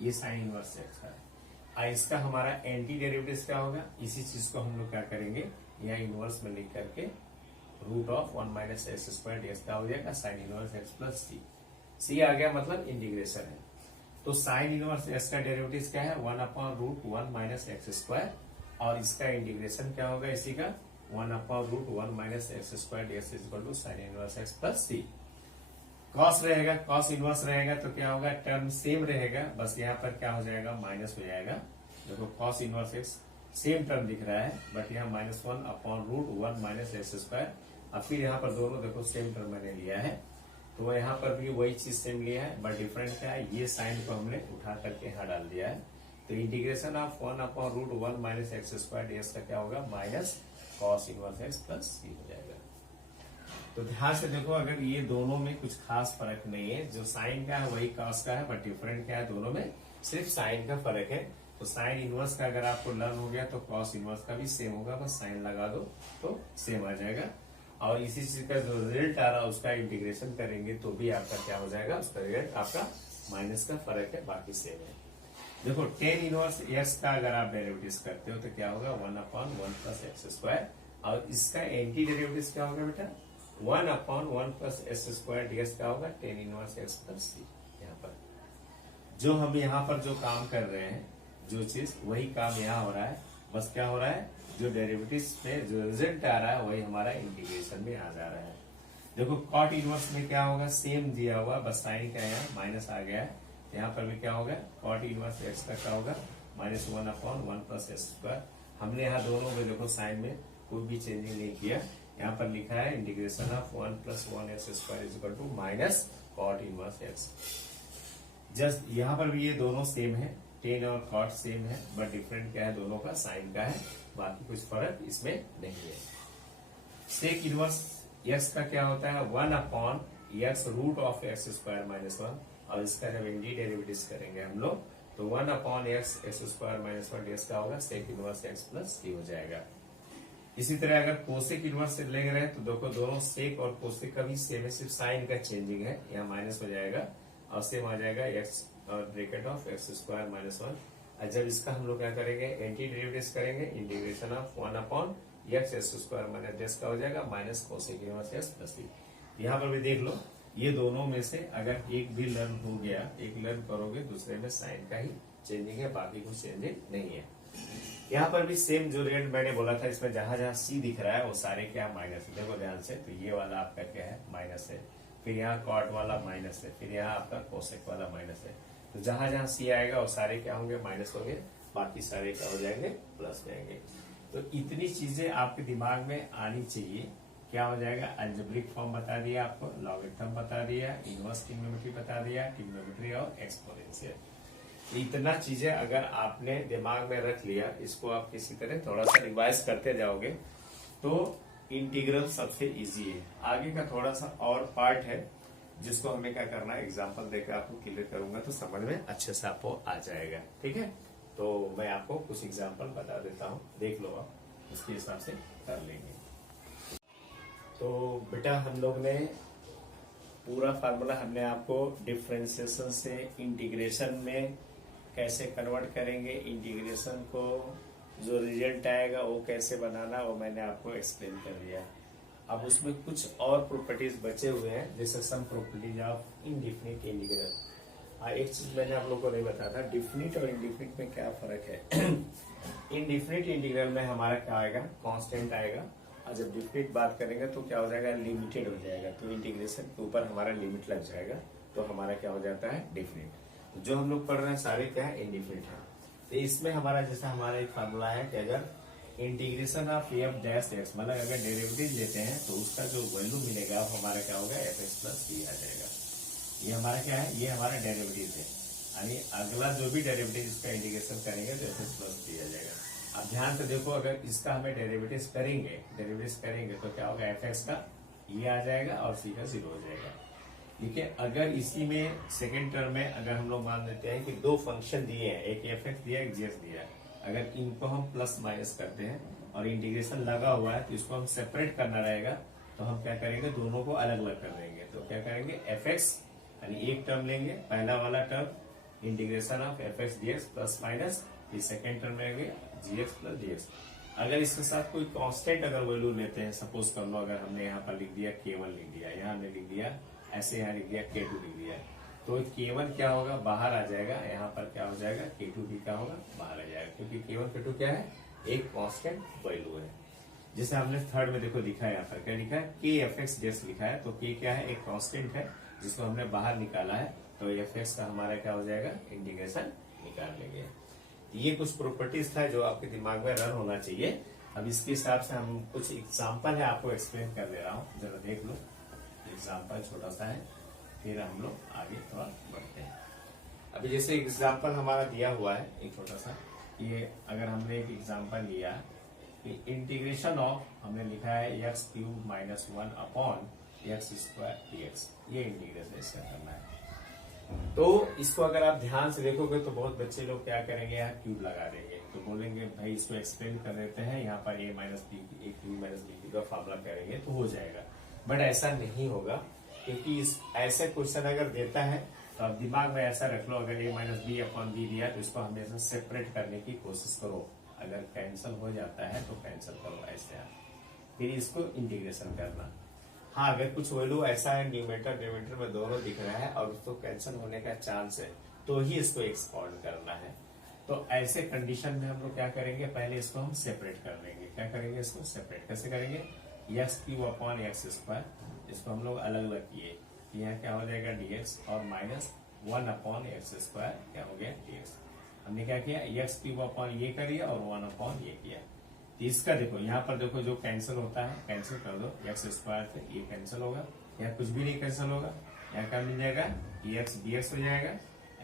ये साइन इनवर्स x है। इसका हमारा एंटी डेरिवेटिव क्या होगा, इसी चीज को हम लोग क्या करेंगे यहाँ इनवर्स में लिख करके √1 माइनस एक्स स्क्वायर dx का हो जाएगा sign inverse x plus c आ गया, मतलब इंटीग्रेशन है। तो साइन इनवर्स x का डेरिवेटिव क्या है 1/√1 माइनस एक्स स्क्वायर, और इसका इंटीग्रेशन क्या होगा इसी का 1/√1 minus x square dx equal to sine inverse x plus c। Cos रहेगा, कॉस इनवर्स रहेगा तो क्या होगा टर्म सेम रहेगा, बस यहाँ पर क्या हो जाएगा माइनस हो जाएगा। देखो cos inverse x same term दिख रहा है बट यहाँ -1/√1 माइनस एक्स स्क्वायर, और फिर यहाँ पर दोनों देखो सेम टर्म मैंने लिया है, तो यहाँ पर भी वही चीज सेम लिया है, बट डिफरेंट क्या है, ये साइन को हमने उठा करके यहाँ डाल दिया है। तो integration of 1/√1 minus x square DX का क्या होगा, minus cos inverse X plus C हो जाएगा। तो ध्यान से देखो, अगर ये दोनों में कुछ खास फर्क नहीं है, जो साइन का है वही कॉस का है, बट डिफरेंट क्या है, दोनों में सिर्फ साइन का फर्क है। तो साइन इनवर्स का अगर आपको लर्न हो गया तो कॉस इनवर्स का भी सेम होगा, बस साइन लगा दो तो सेम आ जाएगा। और इसी चीज का जो रिजल्ट आ रहा है उसका इंटीग्रेशन करेंगे तो भी आपका क्या हो जाएगा, उसका रिजल्ट आपका माइनस का फर्क है, बाकी सेम है। देखो टेन इनवर्स एक्स का अगर आप डेरिवेटिव करते हो तो क्या होगा, 1/1 प्लस एक्स स्क्वायर, और इसका एंटी डेरिवेटिव क्या होगा बेटा, 1/1 प्लस एक्स स्क्वायर डीएक्स का होगा tan inverse X plus C. यहाँ पर जो हम यहाँ पर जो काम कर रहे हैं, जो चीज वही काम यहाँ हो रहा है, बस क्या हो रहा है, जो डेरिवेटिव में जो रिजल्ट आ रहा है वही हमारा इंटीग्रेशन में आ जा रहा है। देखो कॉट इनवर्स में क्या होगा, सेम दिया हुआ, बस साइन का यहाँ माइनस आ गया है। यहाँ पर भी क्या होगा, कॉट इनवर्स एक्स का क्या होगा, -1/1 प्लस एक्स स्क्वायर। हमने यहाँ दोनों में देखो साइन में कोई भी चेंजिंग नहीं किया, यहाँ पर लिखा है integration of 1 + 1 x square is equal to minus cot inverse x. Just यहाँ पर भी ये दोनों सेम है, टेन और कॉट सेम है, बट डिफरेंट क्या है, दोनों का साइन का है, बाकी कुछ फर्क इसमें नहीं है। सेक इनवर्स एक्स का क्या होता है, 1/x root of x square -1, और इसका जब एंटी डेरिवेटिव करेंगे हम लोग तो 1/x एक्स स्क्वायर -1 डीएक्स का होगा sec inverse X plus C हो जाएगा। इसी तरह अगर कोसेक इनवर्स ले रहे हैं तो देखो दोनों सेक और कोसेक का भी सेम है, सिर्फ साइन का चेंजिंग है, यहाँ माइनस हो जाएगा और सेम आ जाएगा एक्स और ब्रैकेट ऑफ एक्स स्क्वायर -1। और जब इसका हम लोग क्या करेंगे, एंटी डेरिवेटिव करेंगे, integration of 1/x X square minus DX का हो जाएगा minus cosec inverse X plus C. यहाँ पर भी देख लो, ये दोनों में से अगर एक भी लर्न हो गया, एक लर्न करोगे, दूसरे में साइन का ही चेंजिंग है, बाकी कुछ चेंजिंग नहीं है। यहाँ पर भी सेम जो रेट मैंने बोला था, इसमें जहां जहां सी दिख रहा है वो सारे क्या माइनस है, देखो ध्यान से। तो ये वाला आपका क्या है, माइनस है, फिर यहाँ कॉट वाला माइनस है, फिर यहाँ आपका कोसेक वाला माइनस है। तो जहां जहां सी आएगा वो सारे क्या होंगे, माइनस होंगे, बाकी सारे क्या हो जाएंगे, प्लस जाएंगे। तो इतनी चीजें आपके दिमाग में आनी चाहिए। क्या हो जाएगा, अलजेब्रिक फॉर्म बता दिया आपको, लॉगरिथम बता दिया, इनवर्स ट्रिग्नोमेट्री बता दिया, ट्रिग्नोमेट्री और एक्सपोनेंशियल। इतना चीजें अगर आपने दिमाग में रख लिया, इसको आप किसी तरह थोड़ा सा रिवाइज करते जाओगे तो इंटीग्रल सबसे इजी है। आगे का थोड़ा सा और पार्ट है जिसको हमें क्या करना है, एग्जाम्पल देकर आपको क्लियर करूंगा तो समझ में अच्छे से आपको आ जाएगा। ठीक है, तो मैं आपको कुछ एग्जाम्पल बता देता हूँ, देख लो आप, उसके हिसाब से कर लेंगे। तो बेटा हम लोग ने पूरा फार्मूला हमने आपको डिफरेंशिएशन से इंटीग्रेशन में कैसे कन्वर्ट करेंगे, इंटीग्रेशन को जो रिजल्ट आएगा वो कैसे बनाना, वो मैंने आपको एक्सप्लेन कर दिया। अब उसमें कुछ और प्रॉपर्टीज बचे हुए हैं, जैसे some properties of indefinite integral. एक चीज मैंने आप लोगों को नहीं बताया था, डिफिनिट और इनडिफिनिट में क्या फर्क है। इनडिफिनिट इंटीग्रल में हमारा क्या आएगा, कांस्टेंट आएगा, और जब डिफिनिट बात करेंगे तो क्या हो जाएगा, लिमिटेड हो जाएगा। तो इंटीग्रेशन के ऊपर हमारा लिमिट लग जाएगा, तो हमारा क्या हो जाता है, डिफिनिट। जो हम लोग पढ़ रहे हैं सारे क्या है, इनडिफिनिट है। तो इसमें हमारा जैसा हमारा एक फार्मूला है कि अगर integration of F dash x, मतलब अगर डेरिवेटिव लेते हैं तो उसका जो वैल्यू मिलेगा वो हमारा क्या होगा, एफ एक्स प्लस सी आ जाएगा। ये हमारा क्या है, ये हमारा डेरिवेटिव है, यानी अगला जो भी डेरिवेटिव इसका इंटीग्रेशन करेंगे तो एफ एक्स प्लस सी आ जाएगा। अब ध्यान से देखो, अगर इसका हमें डेरिवेटिव करेंगे तो क्या होगा, एफ एक्स का ये आ जाएगा और सी का 0 हो जाएगा। ठीक है, अगर इसी में सेकेंड टर्म में अगर हम लोग मान लेते हैं कि दो फंक्शन दिए हैं, एक एफ एक्स दिया, एक जी एक्स दिया है, अगर इनको हम प्लस माइनस करते हैं और इंटीग्रेशन लगा हुआ है तो इसको हम सेपरेट करना रहेगा, तो हम क्या करेंगे, दोनों को अलग अलग कर देंगे। तो क्या करेंगे, एफ एक्स यानी एक टर्म लेंगे, पहला वाला term integration of F x D x plus minus, ये सेकेंड टर्म लेंगे जी एक्स प्लस डी एक्स। अगर इसके साथ कोई कांस्टेंट अगर वैल्यू लेते हैं, सपोज कर लो अगर हमने यहाँ पर लिख दिया K1 लिख दिया, यहाँ हमने लिख दिया ऐसे, यहाँ लिख दिया K2 लिख दिया, तो K1 क्या होगा, बाहर आ जाएगा, यहाँ पर क्या हो जाएगा, K2 भी क्या होगा, बाहर आ जाएगा, क्योंकि K1 K2 क्या है, एक कांस्टेंट वैल्यू है। जैसे हमने थर्ड में देखो लिखा है, यहाँ पर क्या लिखा है, K एफ एक्स जैसे लिखा है, तो K क्या है, एक कांस्टेंट है जिसको हमने बाहर निकाला है, तो एफ एक्स का हमारा क्या हो जाएगा, इंटीग्रेशन निकाल लेंगे। ये कुछ प्रॉपर्टीज था जो आपके दिमाग में रन होना चाहिए। अब इसके हिसाब से हम कुछ एग्जांपल है आपको एक्सप्लेन कर दे रहा हूँ, जरा देख लो। एग्जांपल छोटा सा है, फिर हम लोग आगे थोड़ा बढ़ते हैं। अभी जैसे एग्जाम्पल हमारा दिया हुआ है एक छोटा सा, ये अगर हमने एक एग्जाम्पल लिया कि इंटीग्रेशन ऑफ, हमने लिखा है x cube minus 1 upon x square dx, ये इंटीग्रेशन इसका करना है। तो इसको अगर आप ध्यान से देखोगे तो बहुत बच्चे लोग क्या करेंगे, यहाँ क्यूब लगा देंगे, तो बोलेंगे भाई इसको एक्सप्लेन कर देते हैं, यहाँ पर a minus b, a cube minus b cube का फॉर्मूला करेंगे तो हो जाएगा। बट ऐसा नहीं होगा, क्योंकि इस ऐसे क्वेश्चन अगर देता है तो आप दिमाग में ऐसा रख लो, अगर a minus b upon b दिया तो इसको हमेशा सेपरेट करने की कोशिश करो। अगर कैंसिल हो जाता है तो कैंसिल करो ऐसे आप, फिर इसको इंटीग्रेशन करना। हाँ, अगर कुछ वैल्यू ऐसा है न्यूमेटर डिनोमिनेटर में दोनों दिख रहा है और उसको कैंसिल होने का चांस है, तो ही इसको एक्सपांड करना है। तो ऐसे कंडीशन में हम लोग क्या करेंगे, पहले इसको हम सेपरेट कर देंगे। क्या करेंगे, इसको सेपरेट कैसे करेंगे, x cube upon x square, इसको हम लोग अलग अलग किए, यहाँ क्या हो जाएगा dx, और माइनस 1 अपॉन एक्स स्क्वायर क्या हो गया dx। हमने क्या किया, एक्स क्यूब अपॉन ये करिए और 1 अपॉन ये किया। इसका देखो, यहाँ पर देखो जो कैंसिल होता है कैंसिल कर दो, एक्स स्क्वायर से ये कैंसिल होगा, यहाँ कुछ भी नहीं कैंसिल होगा, यहाँ क्या मिल जाएगा एक्स dx हो जाएगा,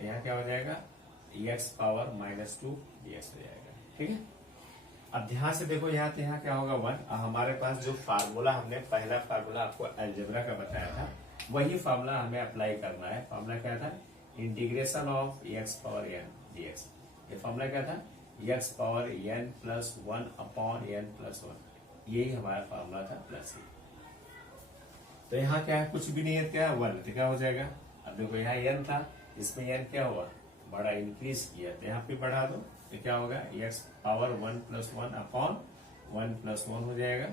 यहाँ क्या हो जाएगा एक्स पावर माइनस 2 dx हो जाएगा। ठीक है, अब ध्यान से देखो, यहाँ तो यहाँ क्या होगा 1। हमारे पास जो फार्मूला हमने पहला फार्मूला आपको अलजेब्रा का बताया था, वही फार्मूला हमें अप्लाई करना है। फार्मूला क्या था, integration of x power n dx। ये फार्मूला क्या था, x power N plus 1 upon N plus 1, यही हमारा फार्मूला था प्लस ही। तो यहाँ क्या है, कुछ भी नहीं है, क्या 1, तो क्या हो जाएगा। अब देखो यहाँ एन था, इसमें एन क्या हुआ, बड़ा इंक्रीज किया, तो यहाँ पे बढ़ा दो तो क्या होगा, x power 1 plus 1 upon 1 plus 1 हो जाएगा।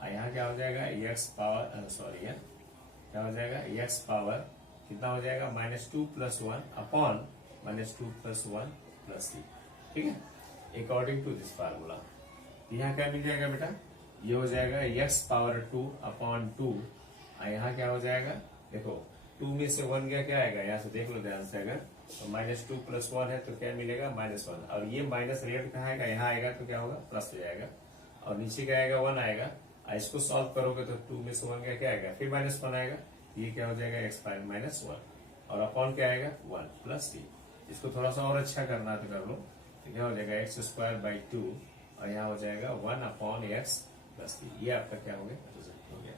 और यहाँ क्या हो जाएगा, एक्स पावर सॉरी क्या हो जाएगा, एक्स पावर कितना हो जाएगा minus 2 plus 1 upon minus 2 plus 1 plus 3। ठीक है, अकॉर्डिंग टू दिस फार्मूला यहाँ क्या मिल जाएगा बेटा, ये हो जाएगा एक्स पावर 2 अपॉन 2। और यहाँ क्या हो जाएगा, देखो 2 में से 1 गया, क्या आएगा, यहाँ से देख लो ध्यान से, अगर तो माइनस 2 प्लस 1 है तो क्या मिलेगा माइनस 1, और ये माइनस रेट कहाँ आएगा, यहाँ आएगा तो क्या होगा प्लस हो जाएगा, और नीचे क्या आएगा 1 आएगा। इसको सॉल्व करोगे तो 2 में से 1 गया, क्या आएगा, फिर माइनस 1 आएगा, ये क्या हो जाएगा एक्स माइनस 1, और अपॉन क्या आएगा 1 प्लस 3। इसको थोड़ा सा और अच्छा करना तो कर लो, तो क्या हो जाएगा एक्स स्क्वायर बाई 2, और यहाँ हो जाएगा 1 अपॉन एक्स प्लस 3। ये आपका क्या हो गया, रिजल्ट हो गया।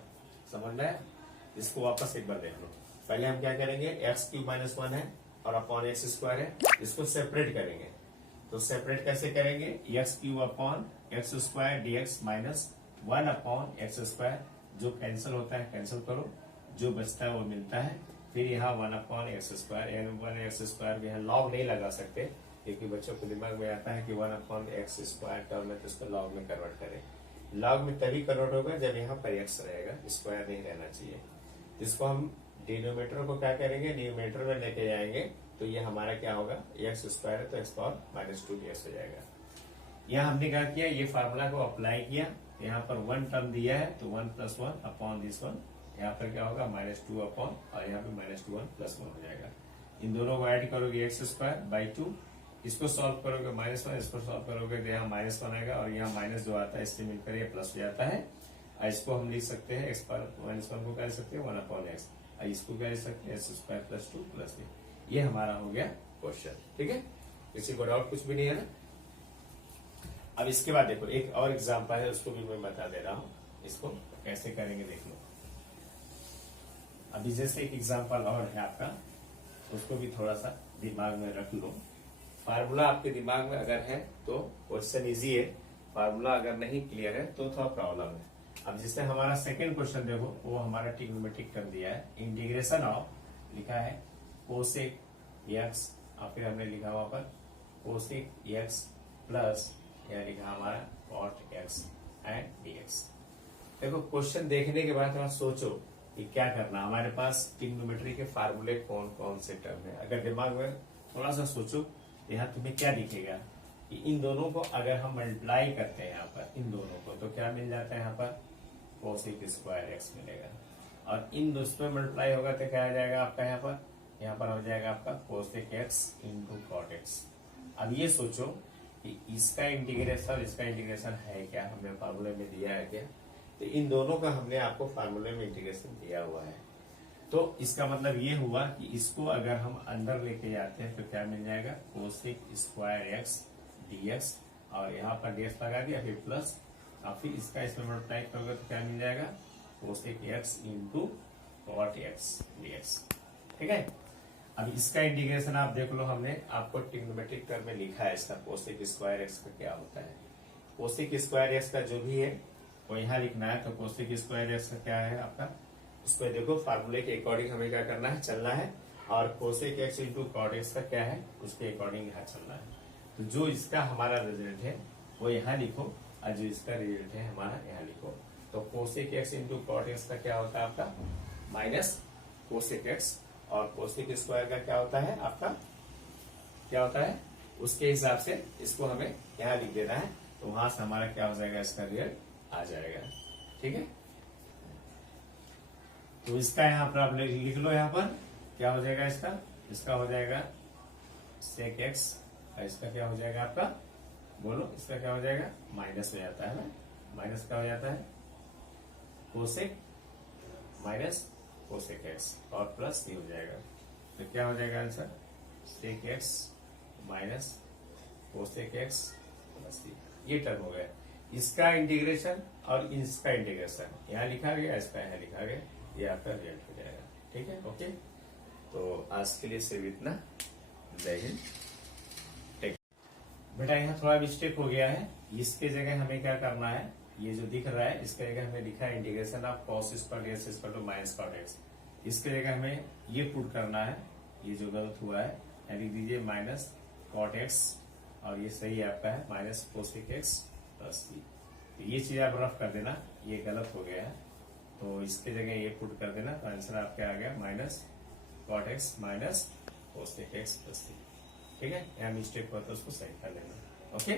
समझ में आया, इसको वापस एक बार देख लो। पहले हम क्या करेंगे, एक्स क्यूब माइनस 1 है और अपॉन एक्स स्क्वायर है, इसको सेपरेट करेंगे। तो सेपरेट कैसे करेंगे, x cube upon x square dx minus 1 upon x square, जो कैंसिल होता है कैंसिल करो, जो बचता है वो मिलता है। फिर यहाँ 1 upon x square, 1 x square यहाँ लॉग नहीं लगा सकते, क्योंकि बच्चों को दिमाग में आता है कि 1 अपॉन एक्स स्क्वायर टर्म है तो इसको लॉग में कन्वर्ट करें। लॉग में तभी कन्वर्ट होगा जब यहाँ पर एक्स रहेगा, स्क्वायर नहीं रहना चाहिए। इसको हम डिनोमिनेटर को क्या करेंगे, न्यूमिनेटर में लेके जाएंगे, तो ये हमारा क्या होगा, एक्स स्क्वायर है तो एक्स पावर माइनस 2 dx हो जाएगा। यहाँ हमने क्या किया, ये फार्मूला को अप्लाई किया, यहाँ पर 1 टर्म दिया है तो 1 प्लस 1 अपॉन दिस 1, यहाँ पर क्या होगा माइनस 2 अपॉन, और यहाँ पे माइनस 2 1 प्लस 1 हो जाएगा। इन दोनों को ऐड करोगे एक्स स्क्वायर बाई 2, इसको सॉल्व करोगे माइनस 1, इसको सॉल्व करोगे तो यहाँ माइनस 1 आएगा, और यहाँ माइनस जो आता है इससे मिलकर ये प्लस हो जाता है। इसको हम लिख सकते हैं एक्स पावर माइनस 1 को क्या लिख सकते हैं 1 अपॉन एक्स, इसको क्या लिख सकते हैं एक्स स्क्वायर प्लस 2 प्लस 3। ये हमारा हो गया क्वेश्चन। ठीक है, किसी को डाउट कुछ भी नहीं है ना। अब इसके बाद देखो एक और एग्जांपल है, उसको भी मैं बता दे रहा हूँ, इसको कैसे करेंगे देख लो। अभी जैसे एक एग्जांपल और है आपका, उसको भी थोड़ा सा दिमाग में रख लो। फार्मूला आपके दिमाग में अगर है तो क्वेश्चन इजी है, फार्मूला अगर नहीं क्लियर है तो थोड़ा प्रॉब्लम है। अब जिससे हमारा सेकंड क्वेश्चन देखो, वो हमारा ट्रिग्नोमेट्रिक कर दिया है, इंटीग्रेशन ऑफ लिखा है कोसेक एक्स, और फिर हमने लिखा वहां पर कोसेक एक्स प्लस यह लिखा हमारा कॉट एक्स एंड dx। देखो क्वेश्चन देखने के बाद थोड़ा सोचो कि क्या करना। हमारे पास ट्रिग्नोमेट्री के फार्मूले कौन कौन से टर्म है, अगर दिमाग में थोड़ा सा सोचो, यहाँ तुम्हें क्या दिखेगा कि इन दोनों को अगर हम मल्टीप्लाई करते हैं यहाँ पर इन दोनों को, तो क्या मिल जाता है यहाँ पर कोसेक स्क्वायर एक्स मिलेगा, और इन दोस्तों में मल्टीप्लाई होगा तो क्या आ जाएगा आपका यहाँ पर हो जाएगा आपका cosec x into cot x. अब ये सोचो कि इसका इंटीग्रेशन है क्या, हमने फार्मूले में दिया है क्या, तो इन दोनों का हमने आपको फार्मूले में इंटीग्रेशन दिया हुआ है। तो इसका मतलब ये हुआ कि इसको अगर हम अंदर लेके जाते हैं तो क्या मिल जाएगा, कोसेक स्क्वायर एक्स डीएक्स, और यहाँ पर डीएक्स लगा दिया, फिर प्लस, और फिर इसका इसमें मल्टीप्लाई करोगे तो क्या मिल जाएगा, cosec x into cot x d x. ठीक है, अब इसका इंटीग्रेशन आप देख लो, हमने आपको ट्रिग्नोमेट्रिक टर्म में लिखा है इसका कोसेक स्क्वायर एक्स का क्या होता है। कोसेक स्क्वायर एक्स का जो भी है वो यहाँ लिखना है। तो कोसेक स्क्वायर एक्स का क्या है आपका, उसको देखो फार्मूले के अकॉर्डिंग हमें क्या करना है, चलना है, और cosec x into cot x का क्या है, उसके अकॉर्डिंग यहाँ चलना है। तो जो इसका हमारा रिजल्ट है वो यहाँ लिखो, और जो इसका रिजल्ट है हमारा यहाँ लिखो। तो cosec x into cot x का क्या होता है आपका, माइनस कोसेक एक्स, और कोसेक स्क्वायर का क्या होता है आपका, क्या होता है, उसके हिसाब से इसको हमें यहाँ लिख देना है। तो वहां से हमारा क्या हो जाएगा, इसका रिजल्ट आ जाएगा। ठीक है, तो इसका यहाँ पर आप लिख लो, यहाँ पर क्या हो जाएगा, इसका हो जाएगा सेक एक्स, और इसका क्या हो जाएगा आपका, बोलो, इसका क्या हो जाएगा, माइनस हो जाता है ना, माइनस क्या हो जाता है, कोसेक माइनस कोसेक एक्स, और प्लस ये हो जाएगा। तो क्या हो जाएगा answer, sec x minus cosec x plus ये टर्म हो गया। इसका इंटीग्रेशन और इसका इंटीग्रेशन यहाँ लिखा गया, इसका यहाँ लिखा गया, ये आपका रिजल्ट हो जाएगा। ठीक है, ओके। तो आज के लिए सिर्फ इतना। जय हिंद। बेटा यहाँ थोड़ा मिस्टेक हो गया है, इसके जगह हमें क्या करना है, ये जो दिख रहा है इसके जगह हमें लिखा है integration of cos square x equal to minus cot x. इसके जगह हमें ये पुट करना है, ये जो गलत हुआ है, यानी लिख दीजिए माइनस कॉट एक्स, और ये सही आपका है minus cosec x plus b. तो ये चीज आप रफ कर देना, ये गलत हो गया है, तो इसके जगह ये पुट कर देना, तो आंसर आपका आ गया minus cot x minus cosec x plus b. ठीक है, यहाँ मिस्टेक हुआ तो उसको सही कर लेना। ओके,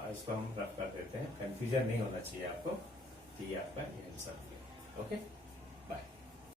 और इसको हम रफ कर देते हैं, कंफ्यूजन नहीं होना चाहिए आपको कि ये आपका ये आंसर। ओके।